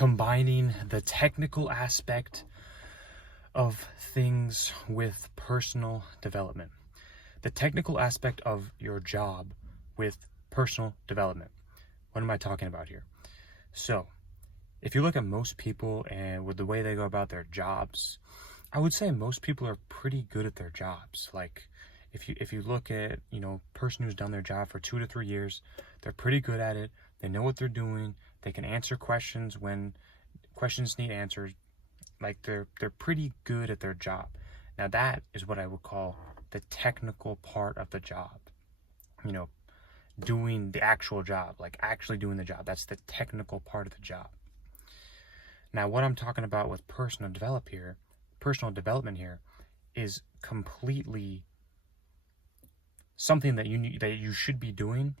combining the technical aspect of things with personal development. The technical aspect of your job with personal development. What am I talking about here? So, if you look at most people and with the way they go about their jobs, I would say most people are pretty good at their jobs. Like, if you look at, person who's done their job for 2 to 3 years, they're pretty good at it. They know what they're doing. They can answer questions when questions need answers. Like, they're pretty good at their job. Now, that is what I would call the technical part of the job. Doing the actual job, like actually doing the job. That's the technical part of the job. Now, what I'm talking about with personal development here is completely something that you should be doing,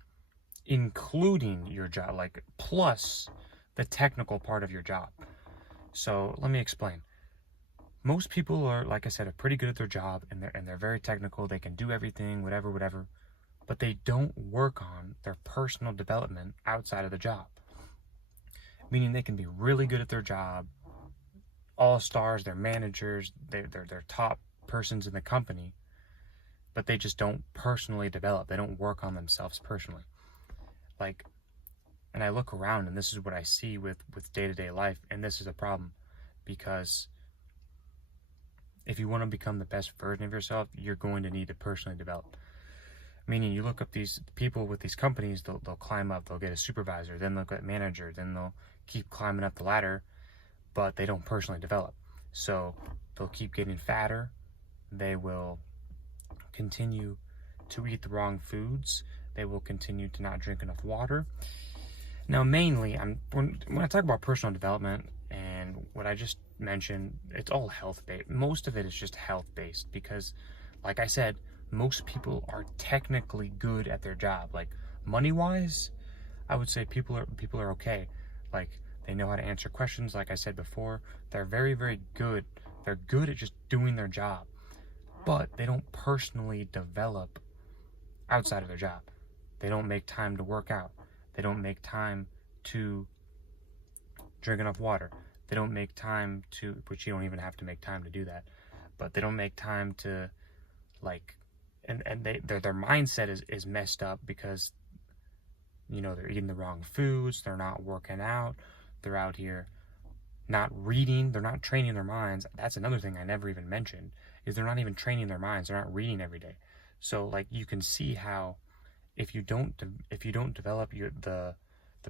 including your job, like plus the technical part of your job. So let me explain. Most people are, like I said, are pretty good at their job, and they're very technical. They can do everything, whatever, but they don't work on their personal development outside of the job. Meaning they can be really good at their job, all-stars, they're managers, they're top persons in the company, but they just don't personally develop. They don't work on themselves personally. And I look around, and this is what I see with day-to-day life, and this is a problem, because if you want to become the best version of yourself, you're going to need to personally develop. Meaning, you look up these people with these companies, they'll climb up, they'll get a supervisor, then they'll get manager, then they'll keep climbing up the ladder, but they don't personally develop. So they'll keep getting fatter. They will continue to eat the wrong foods. They will continue to not drink enough water. Now, mainly, when I talk about personal development and what I just mentioned, it's all health-based. Most of it is just health-based because, like I said, most people are technically good at their job. Like, money-wise, I would say people are okay. Like, they know how to answer questions. Like I said before, they're very, very good. They're good at just doing their job, but they don't personally develop outside of their job. They don't make time to work out. They don't make time to drink enough water. They don't make time to, which you don't even have to make time to do that, but they don't make time to, and their mindset is messed up because, they're eating the wrong foods, they're not working out, they're out here not reading, they're not training their minds. That's another thing I never even mentioned, is they're not even training their minds, they're not reading every day. So, you can see how if you don't develop the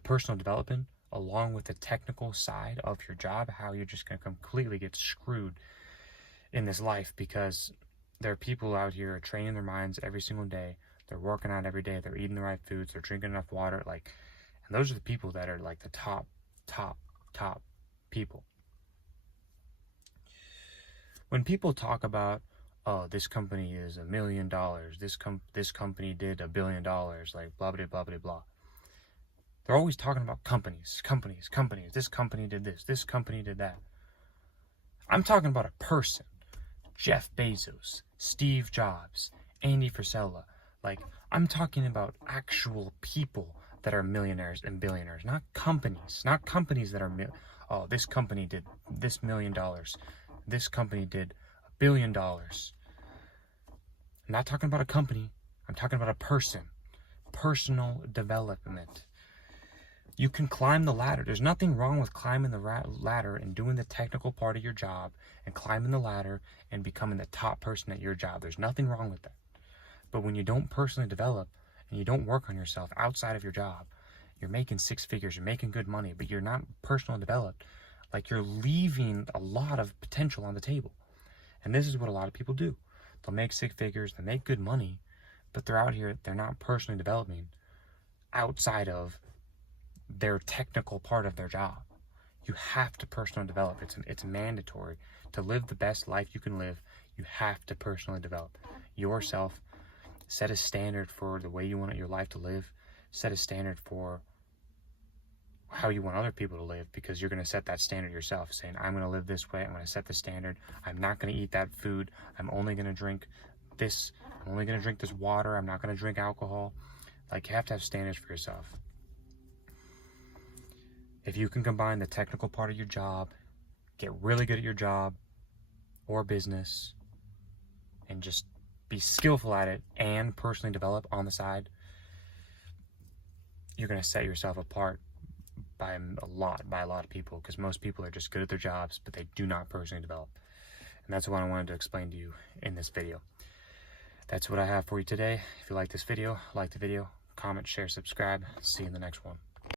personal development along with the technical side of your job, how you're just going to completely get screwed in this life, because there are people out here training their minds every single day. They're working out every day. They're eating the right foods. They're drinking enough water. And those are the people that are the top people. When people talk about, oh, this company is $1 million, this company did $1 billion, blah, blah, blah, blah, blah. They're always talking about companies. This company did this company did that. I'm talking about a person. Jeff Bezos, Steve Jobs, Andy Frisella. I'm talking about actual people that are millionaires and billionaires, not companies that are, oh, this company did this $1 million. This company did $1 billion. I'm not talking about a company. I'm talking about a person. Personal development. You can climb the ladder. There's nothing wrong with climbing the ladder and doing the technical part of your job and climbing the ladder and becoming the top person at your job. There's nothing wrong with that. But when you don't personally develop and you don't work on yourself outside of your job, you're making 6 figures, you're making good money, but you're not personally developed. You're leaving a lot of potential on the table. And this is what a lot of people do. They'll make 6 figures, they make good money, but they're out here, they're not personally developing outside of their technical part of their job. You have to personally develop. It's mandatory. To live the best life you can live, you have to personally develop yourself. Set a standard for the way you want your life to live. Set a standard for how you want other people to live, because you're going to set that standard yourself, saying, I'm going to live this way. I'm going to set the standard. I'm not going to eat that food. I'm only going to drink this. I'm only going to drink this water. I'm not going to drink alcohol. You have to have standards for yourself. If you can combine the technical part of your job, get really good at your job or business, and just be skillful at it and personally develop on the side, you're going to set yourself apart by a lot of people, because most people are just good at their jobs, but they do not personally develop. And that's what I wanted to explain to you in this video. That's what I have for you today. If you like this video, like the video, comment, share, subscribe. See you in the next one.